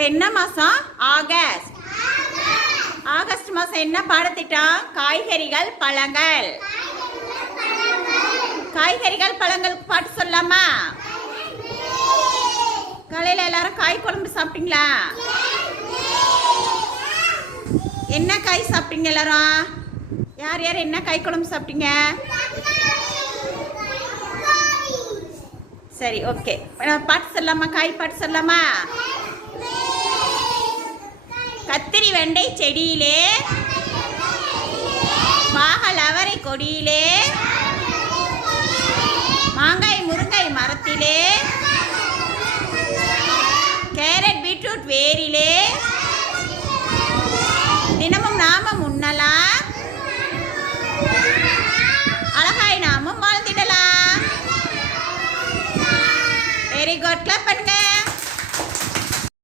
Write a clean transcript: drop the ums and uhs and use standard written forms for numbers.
இப்போ என்ன மாதம்? ஆகஸ்ட். ஆகஸ்ட் மாதம் என்ன பாடத்திட்டம்? காய்கறிகள் பழங்கள். காய்கறிகள் பழங்களுக்கு பாட்டு சொல்லலாமா? காலையில் எல்லாரும் காய் குழம்பு சாப்பிட்டீங்களா? என்ன காய் சாப்பிட்டீங்க எல்லாரும்? யார் யார் என்ன காய் குழம்பு சாப்பிட்டீங்க? சரி, ஓகே. பாட்டு சொல்லலாமா? காய் பாட்டு சொல்லலாமா? கத்திரி வெண்டை செடியிலே, பாகல் அவரை கொடியிலே, மாங்காய் முருங்கை மரத்திலே, கேரட் பீட்ரூட் வேரிலே, தினமும் நாமம் உண்ணலாம், அழகாய் நாமும் வாழ்ந்திடலாம். Very good. கிளாப் பண்ணுங்க.